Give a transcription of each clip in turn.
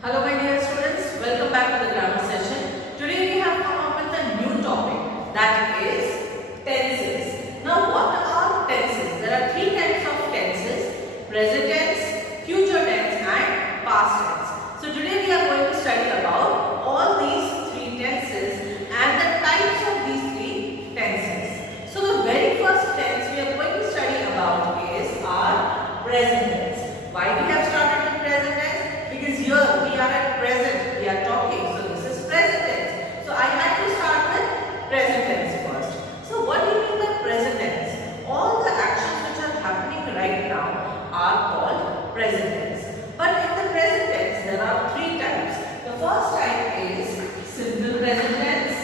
Hello my dear students, welcome back to the grammar session. Today we have come up with a new topic, that is tenses. Now what are tenses? There are three types of tenses: present tense, future tense and past tense. So today we are going to study about all these three tenses and the types of these three tenses. So the very first tense we are going to study about is our present tense. Why we have started with present tense? Because here we are at present, we are talking, so this is present tense. So I had to start with present tense first. So what do you mean by present tense? All the actions which are happening right now are called present tense. But in the present tense there are three types. The first type is simple present tense,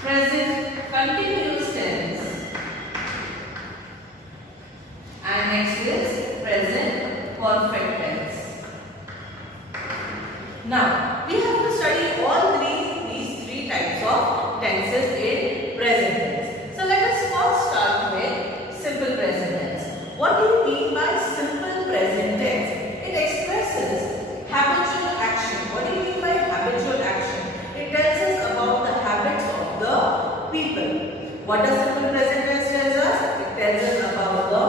present continuous tense, and next is present perfect tense. Now, we have to study all these three types of tenses in present tense. So, let us first start with simple present tense. What do you mean by simple present tense? It expresses habitual action. What do you mean by habitual action? It tells us about the habits of the people. What does simple present tense tell us? It tells us about the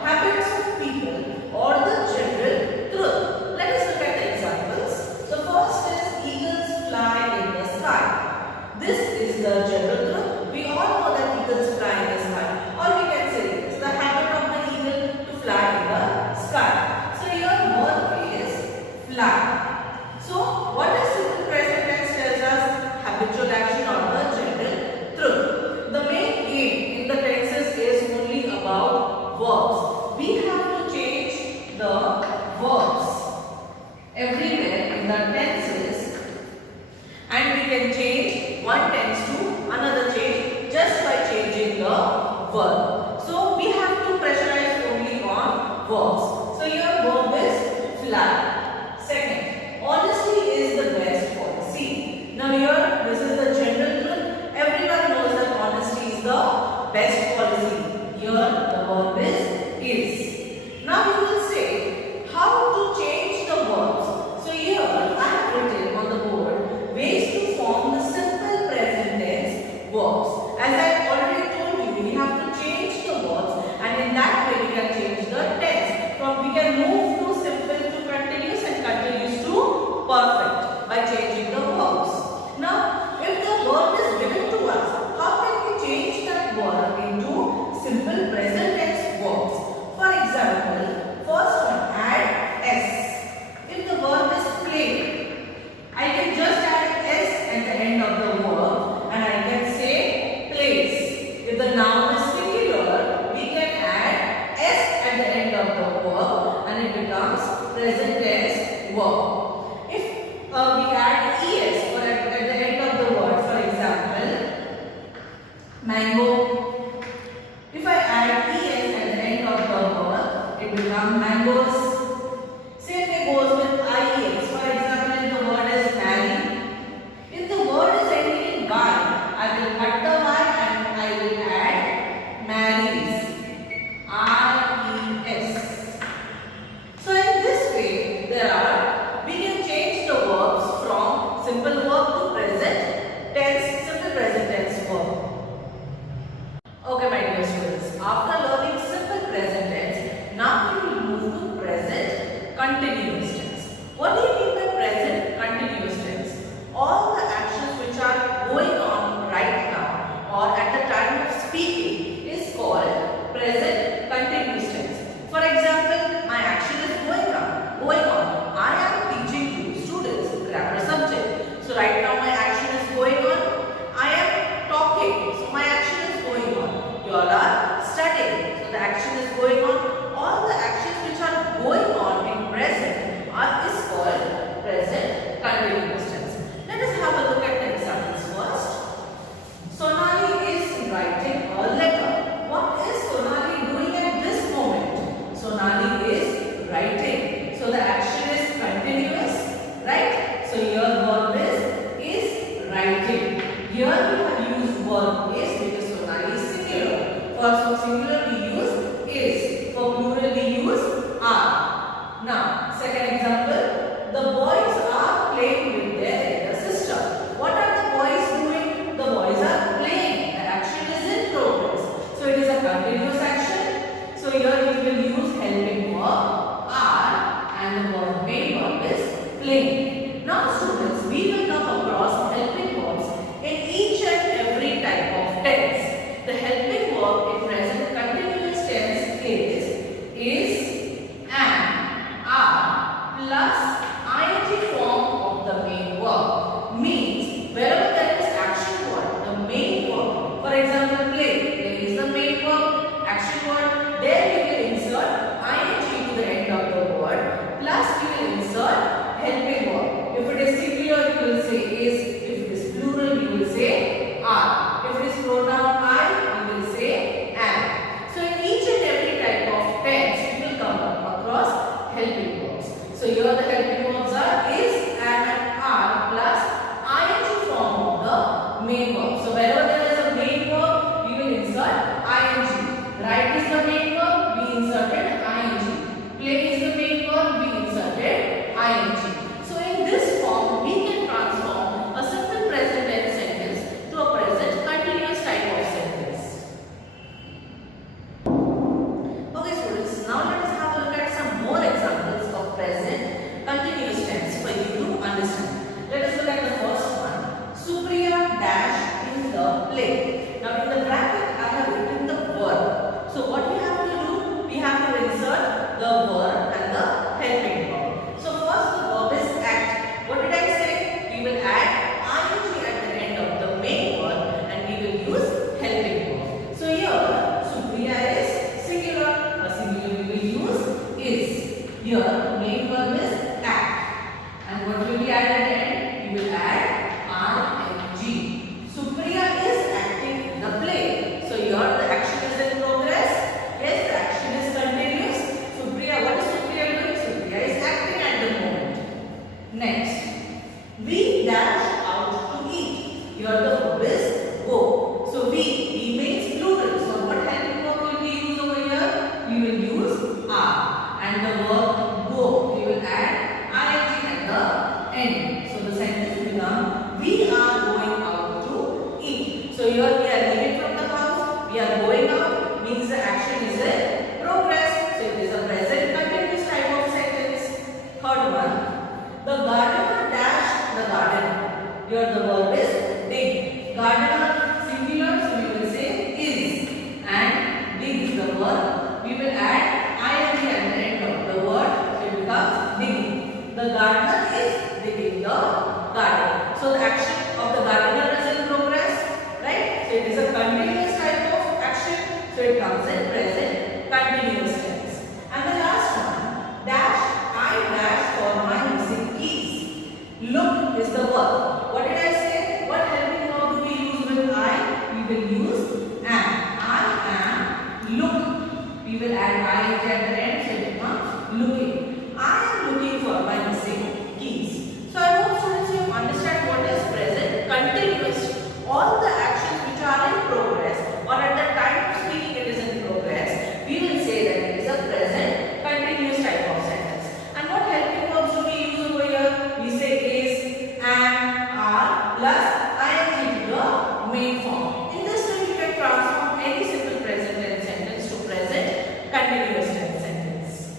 habits of people or the general truth. Let us look at the examples. The first is eagles fly in the sky. This is the general truth. We all know that eagles fly in the sky. Or we can say it's the habit of the eagle to fly in the sky. So your word is fly. So what does simple present tense tells us? Habitual action or the general truth. The main game in the tenses is only about verbs. We have to change the verbs everywhere in the tenses, and we can change one tense to another change just by changing the verb. So we have to pressurize only on verbs. So your verb is fly. Second, honesty is the best policy. Now here this is the general truth. Everyone knows that honesty is the best policy. Here the verb is. Now you will say how to change the verbs. So here I have written on the board ways to form the simple present tense verbs. As I already told you, we have to change the verbs, and in that way we can change the tense. We can move to simple to continuous and continuous to perfect by changing the verbs. Now if the verb is given to us, how can we change that verb into simple present tense verbs? For example, first one, add s. If the verb is play, I can just add s at the end of the verb and I can say plays. If the noun is singular, we can add s at the end of the verb and it becomes present tense verb. If we add es or at the end of the word, for example, mango. If I add es at the end of the verb, it becomes mangoes. Same way goes with IEX. For example, if the word is marry, if the word is ending in Y, I will cut the Y and I will add marries. IES. So in this way, we can change the verbs from simple verb to present tense, simple present tense verb. Okay, my dear students, after learning simple present tense, now we will move to present continuous tense. What do you mean by present continuous tense? All the actions which are going on right now or at the time of speaking is called present continuous tense. For example, my action is going on. I am teaching you students grammar subject. So right now my action is going on. I am talking. So my action is going on. You all are studying. So the action is going on. All the actions which are going on in present is called playing. Now students, we will come across helping verbs in each and every type of tense. The helping verb in present continuous tense is, am, are plus ing form of the main verb. Means wherever there is action word, the main verb. For example, play. Play is the main verb. Action word. There we will insert ing to the end of the word. Plus we will insert helping verb. If it is singular, you will say is. If it is plural, you will say are. If it is pronoun I, you will say am. So in each and every type of tense, you will come across helping verbs. So here the helping verbs are is, am and are plus ing form of the main verb. So wherever there is a main verb, we will insert ing. Write is the main verb, we inserted ing. Play is the main verb, we inserted ing. So in this form, we can transform a simple present tense sentence to a present continuous type of sentence. Okay students, now let us have a look at some more examples of present continuous tense for you to understand. Let us look at the first one. Supriya dash in the play. Now in the bracket I have written the verb. So what we have to do? We have to insert the verb and the helping verb. So first the verb is act. What did I say? We will add ing at the end of the main verb and we will use helping verb. So here Supriya is singular. For singular we will use is. Here main verb is act. And what will be added at the end? We will add ing. Supriya is acting in the play. So here the action is in progress. Yes, the action is continuous. Supriya, what is Supriya doing? Supriya is acting at the moment. Next, we dash out to eat. Here the verb is go. So we means plural. So what helping verb will we use over here? We will use are. And the verb go, we will add ing at the end. So the sentence becomes, we are going out to eat. So here we are leaving from the house. We are going out means the action is in progress. So it is a present continuous type of sentence. Third one. The gardener dashed the garden. Here the verb is dig. Gardener singular, so we will say is. And dig is the verb. We will add ing at the end of the word. So it becomes digging. The gardener is digging the garden. So the action of the gardener is in progress. Right? So it is a continuous type of action. So it comes in present continuous tense. And the last one. Dash. I dash for my missing keys. Look is the verb. What did I say? What helping verb do we use with I? We will use am. I am look. We will add ing at the end. So it becomes looking. I am looking for my missing keys. So I hope students you understand what is present continuous. All the actions which are in progress or at the time of speaking it is in progress, we will say that it is a present continuous type of sentence. And what helping verbs do we use over here? We say is, am, are plus ing to the main form. In this way we can transform any simple present tense sentence to present continuous tense sentence.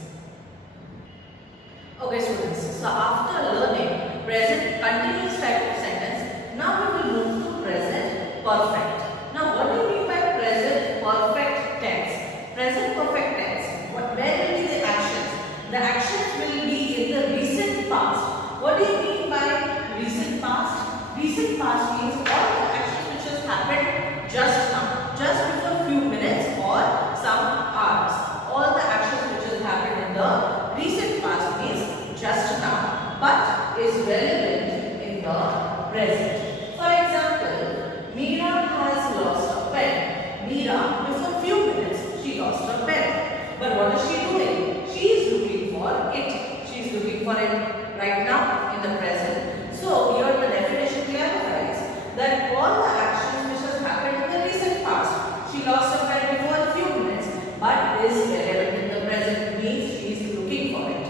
Okay students, so after learning present continuous type of sentence, now we will move to present perfect. Now what do you mean by present perfect tense? Present perfect tense, where will be the actions? The actions will be in the recent past. What do you mean by recent past? Recent past means all the actions which has happened just now, just before few minutes or some hours. All the actions which has happened in the recent past means just now, but is relevant in the present. For example, Meera has lost a pen. Meera, before few minutes, she lost a pen. But what is she doing? She is looking for it. She is looking for it right now in the present. So here the definition clarifies that all the actions which has happened in the recent past, she lost a pen before a few minutes, but is relevant in the present means she is looking for it.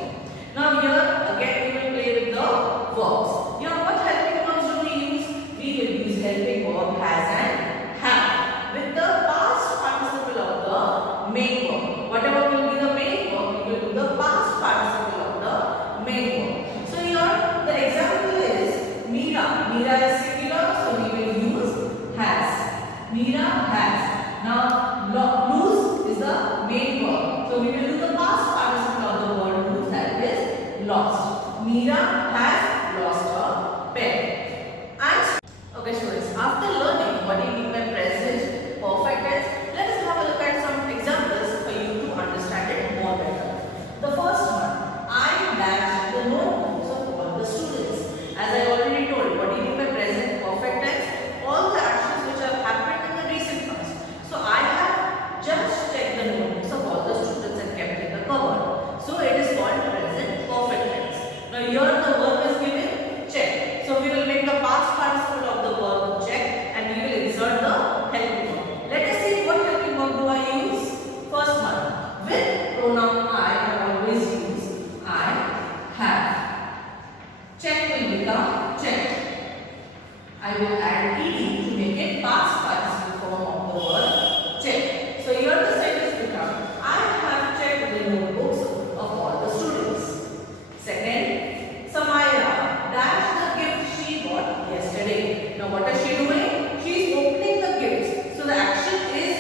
Now here again we will play with the verbs. Here what helping verbs do we use? We will use helping verb has and have with the past participle of the main verb. Whatever will be the main verb, we will do the past participle of the main verb. So here lost. Meera has lost a pen. And okay students, after learning what do you mean by present perfect tense, let us have a look at some examples for you to understand it more better. The first one, I dashed the notebooks of all the students. As I already told, what do you mean by present perfect tense? All the actions which have happened in the recent past. So I have just checked the notebooks of all the students and kept in the cupboard. So it is called present perfect tense. Now here the verb is given check. So we will make the past participle of the verb check and we will insert the helping verb. Let us see what helping verb do I use. First one, with pronoun I always use I have. Check will become checked. I will add ed to make it past participle form of the word check. So here the sentence becomes I have checked the notebooks of all the students. Second, Smt.R.S. dashed the gift she got yesterday. Now what is she doing? She is opening the gifts. So the action is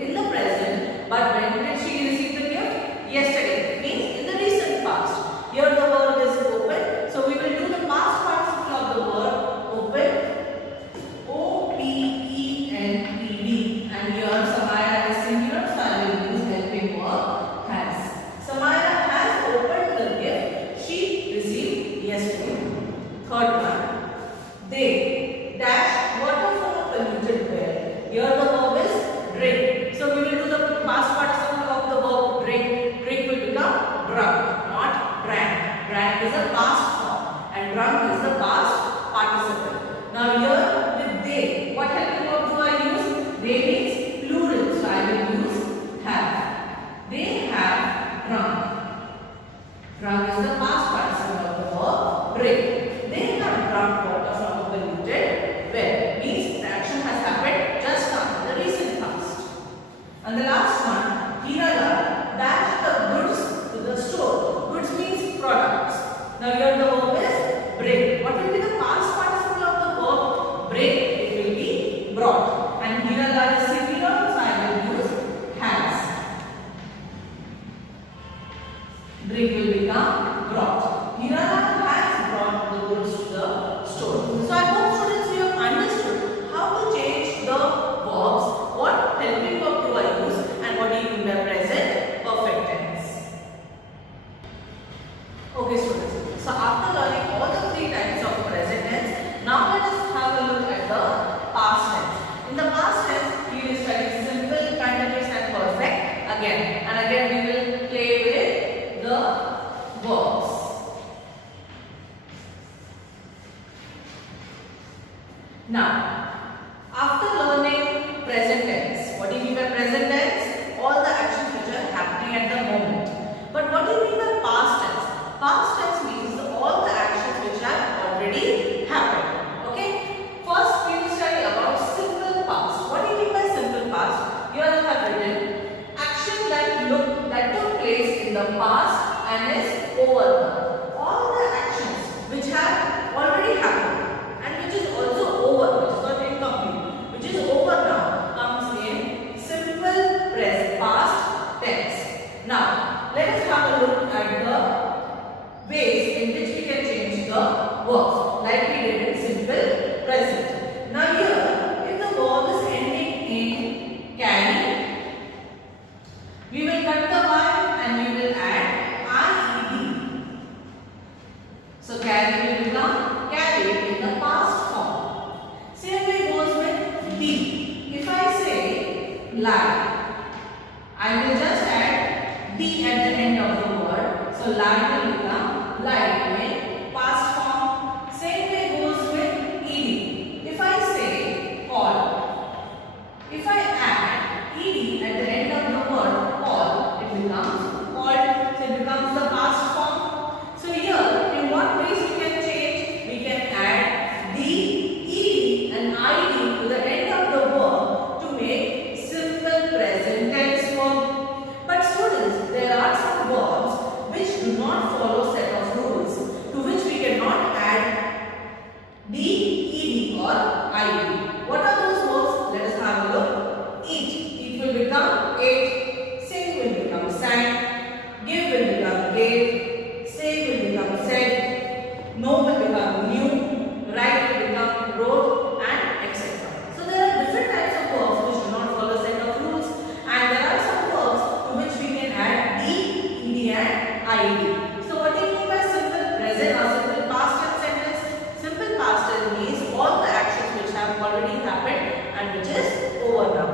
in the present, but when did she receive the gift? Yesterday. Means in the recent past. Here the verb is open. So we will do the past participle of the verb open. O-P-E-N-E-D. And here Smt.R.S. is singular, so I will use helping verb has. Smt.R.S. has opened the gift she received yesterday. Third one, they dash water from a polluted well. Here the verb is drink. So we will do the past participle of the verb drink. Drink will become drunk, not drank. Drank is a past form and drunk is the past participle. Now here with they, what helping verb do I use? They means plural, so I will use have. They have drunk. Drunk is the past participle of the verb drink. They have drunk water from a polluted well. Means the action has happened just now in the recent past. And the last one, Hirala dashed the goods to the store. Goods means products. Now here the verb is bring. What will be the past participle of the verb bring? It will be brought. And Hirala is singular, so I will use has. Bring will become brought. Hirala has brought the goods to the store. So I hope students you have understood how to change the verbs, what helping verb do I use and what do you mean by present perfect tense. Okay students, so after learning all the three types of present tense, now let us have a look at the past tense. In the past tense, we will study simple, continuous and perfect again and again we will play with the verbs. Now, after learning present tense, what do you mean by present tense? All the actions which are happening at the moment. But what do you mean by past tense? Past tense means all the actions which have already happened. Okay? First, we will study about simple past. What do you mean by simple past? Here I have written action that took place in the past and is over now. All the actions which have already happened and which is also over, which is not incomplete, which is over now, comes in simple present past tense. Now, let us have a look at the ways in which we can change the verbs like we did in simple present. Now here, if the verb is ending in carry, we will cut the y and we will add IED. So carry will become carried in the past form. Same way goes with D. If I say lie, I will just add D at the end of the word. So lie will become lie in past form. Same way goes with ED. If I say call, if I add ED at the end of the word call, it becomes called. So it becomes the past form. So here, in what ways we can change? We can add D, ED and ID to the end of the verb to make simple present tense verb. But students, there are some verbs which do not follow set of rules. To present or simple past tense sentence? Simple past tense means all the actions which have already happened and which is over now.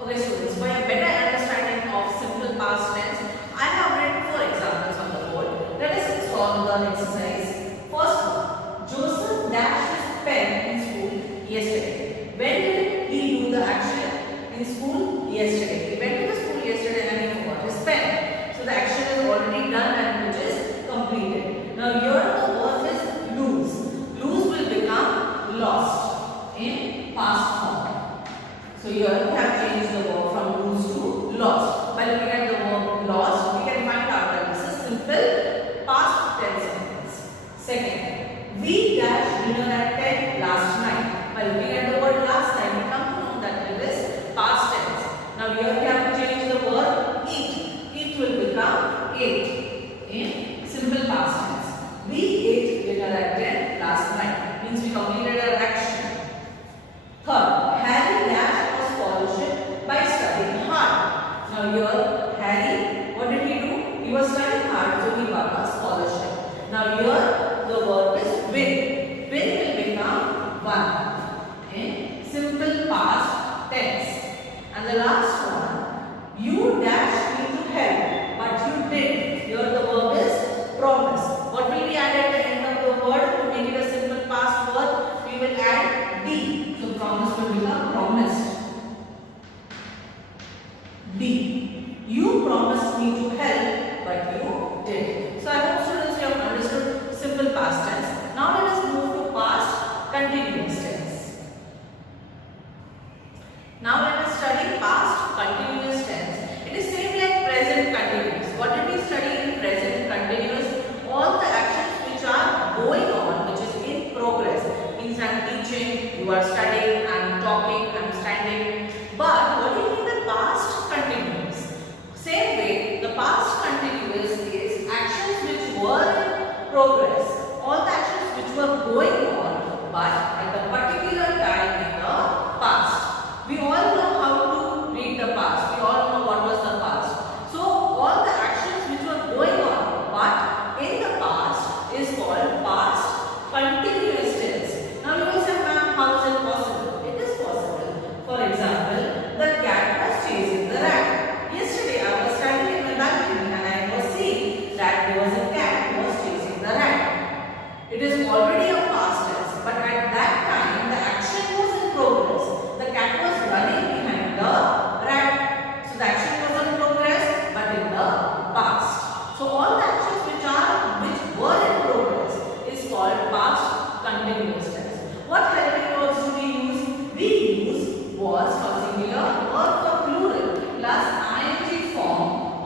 Okay students, for your better understanding of simple past tense, I have written 4 examples on the board. Let us solve the exercise. First one, Joseph dashed his pen in school yesterday. When did he do the action in school? Yesterday. He went to the school yesterday and he forgot his pen. So the action is already done and which is completed. Now here the verb is lose. Lose will become lost in past form. So here we have changed the verb from lose to lost. By looking at the verb lost, we can find out that this is simple past tense sentence. Second, we dashed dinner at 10 last night. By looking at the word last night, we come to know that it is past tense. Now here we have to change the word eat. Eat will become ate in simple past tense. We ate dinner at 10 last night. Means we completed our action. Third, Harry dashed a scholarship by studying hard. Now here Harry, what did he do? He was studying hard, so he got a scholarship. Now here the verb is win. Win will become won in simple past tense. And the last one, you dashed me to help, but you did. Here the verb is promise. What will we add at the end of the word to make it a simple past word? We will add D. So promise will become promised. D. You promised me to help, but you did. So I hope students you have understood simple past tense. Now let us move to past continuous tense. Now let us study past continuous tense. It is same like present continuous. What did we study in present continuous? All the actions which are going on, which is in progress. Means I am teaching, you are studying, I am talking, I am standing. But what do you mean the past continuous? Same way, the past continuous is actions which were in progress. All the actions which were going on, but at a particular time in the past. We all know how to read the past. We all know what was the past. So all the actions which were going on but in the past is called past continuous tense. Now you will say, ma'am, how is it possible? It is possible. For example, the cat was chasing the rat. Yesterday I was standing in the balcony and I was seeing that there was a cat who was chasing the rat. It is already a past tense, but at that time the action was in progress. The cat was running behind the rat. So the action was in progress but in the past. So all the actions which were in progress is called past continuous tense. What helping verbs do we use? We use was for singular or for plural plus ing form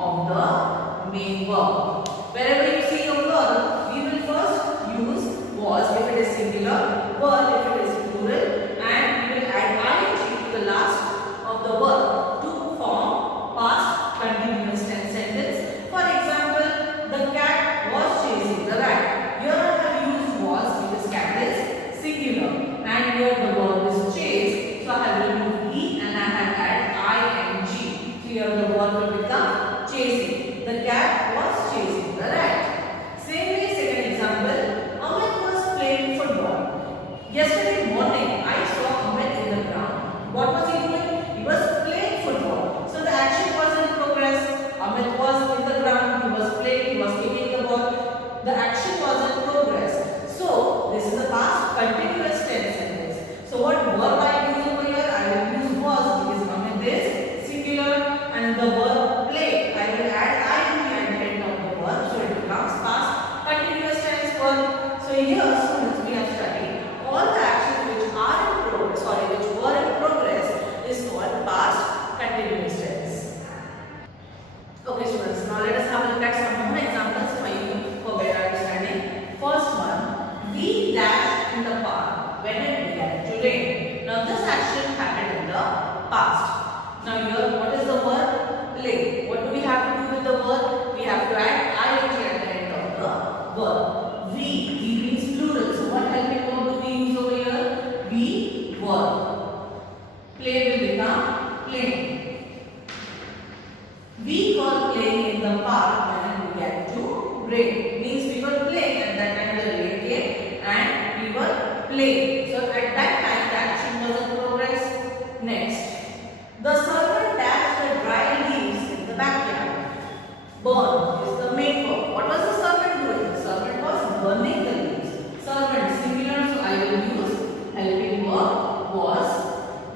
of the main verb. Wherever you see a verb, we will first use was if it is singular, verb if it is plural, and we will add ing to the last of the verb to form past continuous tense sentence. For example, the cat was chasing the rat. Here I have used was because cat is singular and here the verb is chase. So I have removed e and I have added ing. So here the verb will become chasing. The cat was chasing the rat. rain. Means we were playing at that time. The rain came and we were playing. So at that time the action was in progress. Next, the servant dashed the dry leaves in the backyard. Burn is the main verb. What was the servant doing? The servant was burning the leaves. Servant singular, so I will use helping verb was.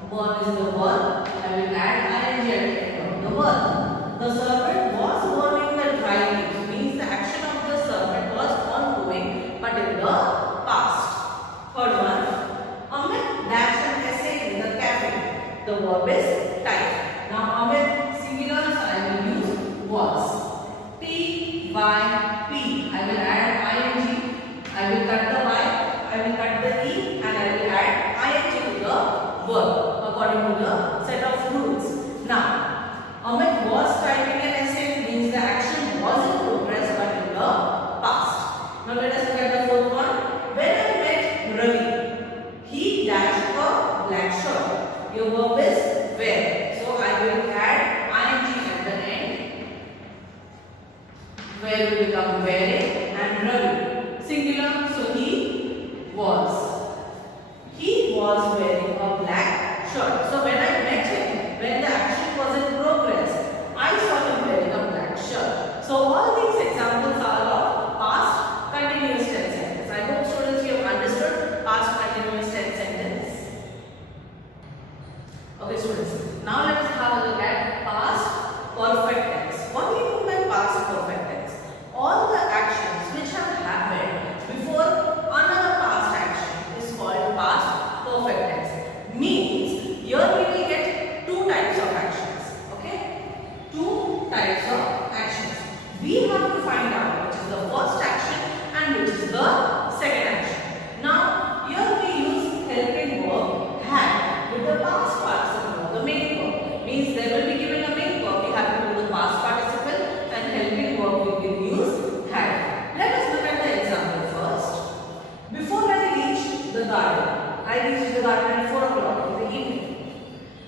Burn is the verb. I will add ing at the end of the verb. The servant was burning the dry leaves. Means the action of the servant was ongoing but in the past. Third one. Amit dashed an essay in the cafe. The verb is type. Now Amit singular, so I will use was. T Y P. I will add ing. I will cut the y. I will cut the e, and I will add ing to the verb according to the set of rules. Now, Amit was typing an essay. Means the action was in progress but in the past. Now let us look at the fourth one. When I met Ravi, he dashed a black shirt. Your verb is wear. So I will add ing at the end. Where will become wearing and Ravi. Singular, so he was. He was wearing a black shirt. So when I met him, when the action was in progress, I saw him wearing a black shirt. So all these examples are of past continuous tense sentence. I hope students you have understood past continuous tense sentence. Okay students, now let us have a look at past perfect tense. What do you mean by past perfect tense? All the actions which have happened before another past action is called past perfect tense. Means here we will get two types of actions. Okay? Two types of actions. We have to find out which is the first action and which is the second action. Now here we use helping verb had with the past participle of the main verb. Means there will be given a main verb, we have to do the past participle, and helping verb we will use had. Let us look at the example first. Before I reached the garden, I reached the garden at 4 o'clock in the evening.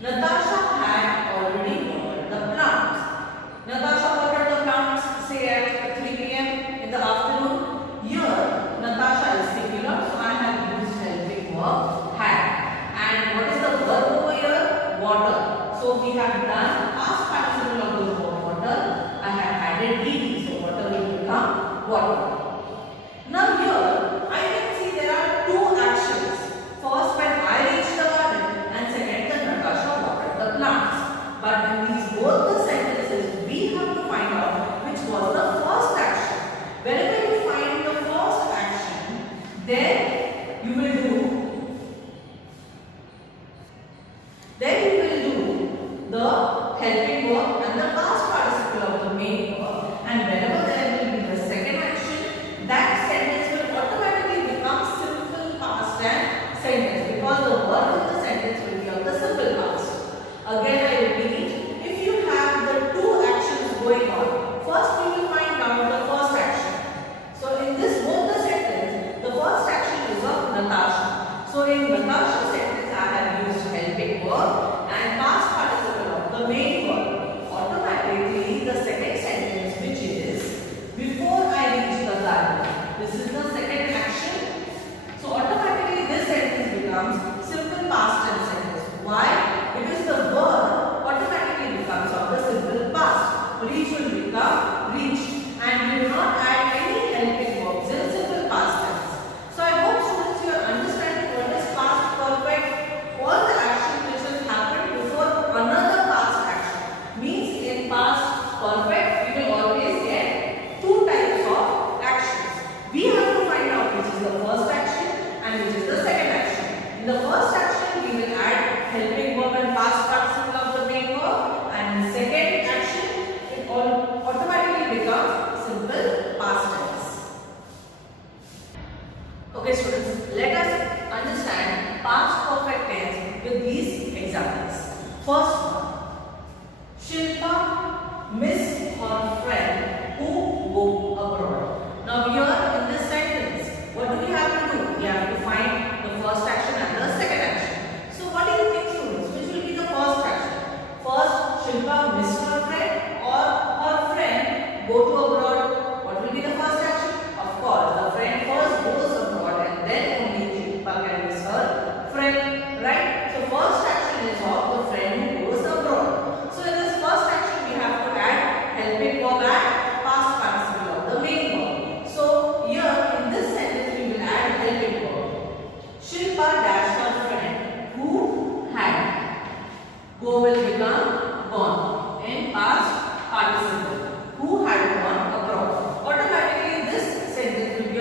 Natasha had already watered the plants. Natasha watered the plants say at 3 p.m. in the afternoon. Here Natasha is singular, so I have used helping verb had. And what is the verb over here? Water. So we have done past participle of the verb water. I have added ed, so water will become water. Now here I can see there are two actions. First when I reached the garden and second when Natasha watered the plants. But in these both the sentences we have to find out which was the first action. Whenever you find the first action, then you will do the helping verb and the past participle of the main verb. And whenever there will be the second action, that sentence will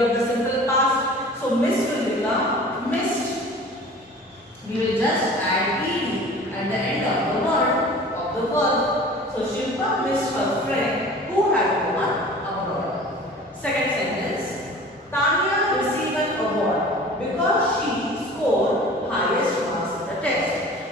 of the simple past. So miss will become missed. We will just add ed at the end of the word of the verb. So Shilpa missed her friend who had gone abroad. Second sentence. Tanya received an award because she scored highest marks in the test.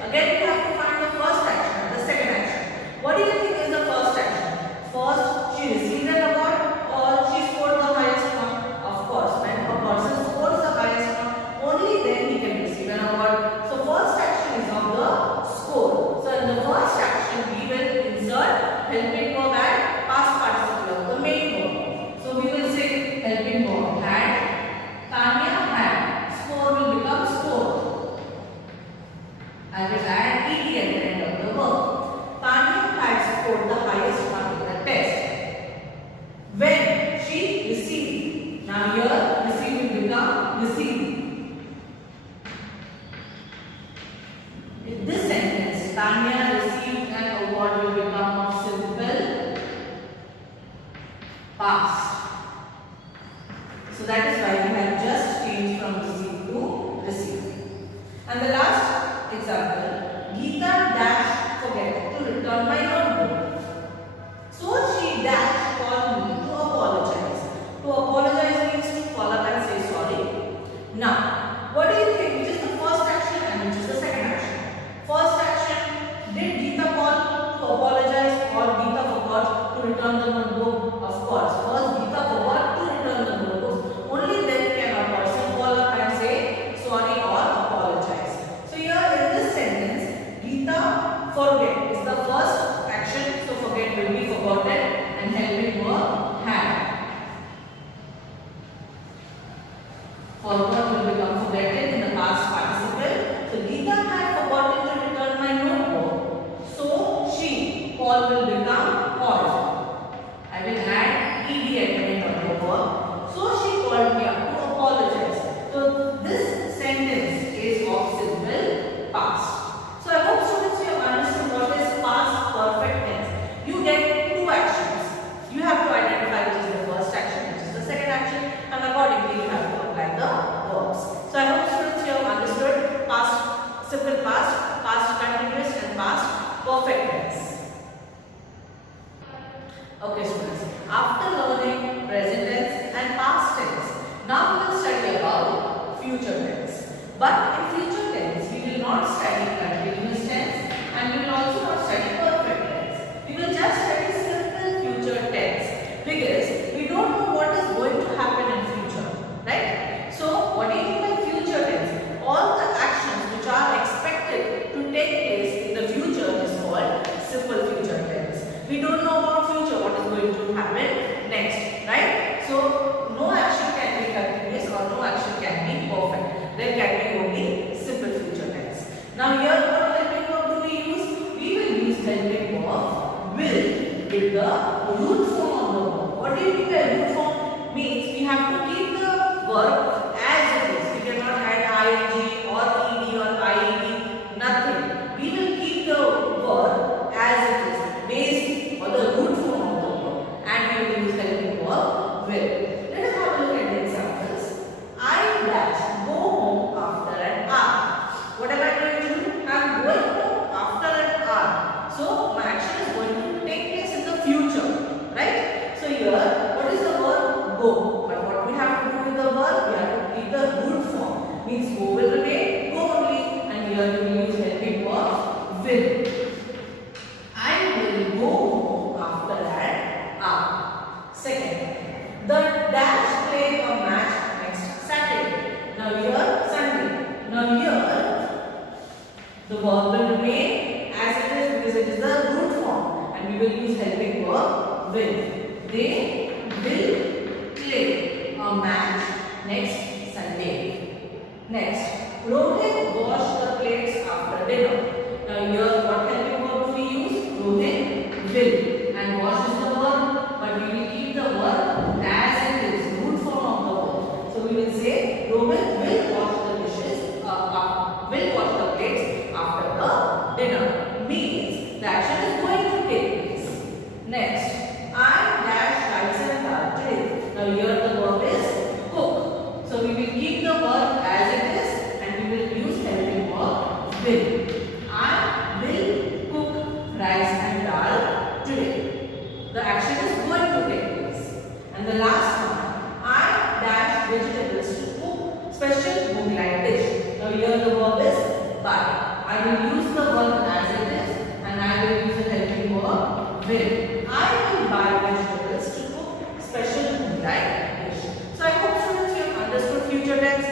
Again we have to find the first action and the second action. What do you think is the first action? First, she received an award or she scored the highest mark? Of course, when a person scores the highest mark, only then he can receive an award. So first action is of the score. So in the first action, we will insert helping verb and past participle of the main verb. So we will say helping verb had, Tanya had, score will become scored. I will add ed at the end of the verb. Tanya had scored the highest mark in the test when she received. Now here receive will become received. In this sentence, Tanya received an award will become of simple past. So that is why we have just changed from receive to receive. And the last example, Geeta dash forget to return my notebook. So she dash called me to apologize. To apologize means to call up and say sorry. Now, what do you think? Which is the first action and which is the second action? First action, did Geeta call to apologize or Geeta forgot to return the notebook? Of course, first Geeta forgot to return the notebook. Only then can a person call up and say sorry or apologize. So here in this sentence, Geeta forget is the first action. So forget will be forgotten and helping verb had. Forgot will become forgotten in the past participle. So Geeta had forgotten to return my notebook. So she, call will become called. I will add ed at the end of the verb. So she called me up to apologize. So this sentence is of simple past. So I hope students you have understood what is past perfect tense. You get two actions. You have to identify which is the first action, which is the second action, and accordingly you have to apply the verbs. So I hope students you have understood past, simple past, past continuous and past perfect tense. Okay students, after learning present tense and past tense, now we will study about future tense. But in future tense, we will not study continuous tense and we will also not study perfect tense. We will just study simple future tense because we don't know what is going to happen in future, right? So what do you mean by future tense? All the actions which are expected to take place in the future is called simple future tense. We don't know about future, what is going to happen next, right? So no action can be continuous or no action can be perfect. There can be only simple future tense. Now here what helping verb do we use? We will use helping verb will with the root form of the verb. What do you mean by root form? Means we have to keep the verb as it is. We cannot add ing or ed or ied, nothing. We will keep the verb as it is, based on the root form of the verb, and we will use helping verb will. Let us have a look at the examples. I dash go home after an hour. What am I going to do? I am going home after an hour. So my action is going to take place in the future, right? So here, what is the verb go? But what we have to do with the verb? We have to keep the root form. Means go will remain go only, and here we will use helping verb will. I will go home after an hour. Second, the dash play a match next Saturday. Now here Sunday. Now here the verb will remain as it is because it is the root form, and we will use helping verb will. They will play a match next Sunday. Next, Rohit washed the plates after dinner. Now here what helping verb do we use? Rohit will, and wash is the verb, but we will keep the verb as it is, root form of the verb. So we will say Rohit will wash the dishes, will wash the plates after the dinner. Means the action is going to take place. Next, I dash rice and dal today. Now here the verb is cook. tense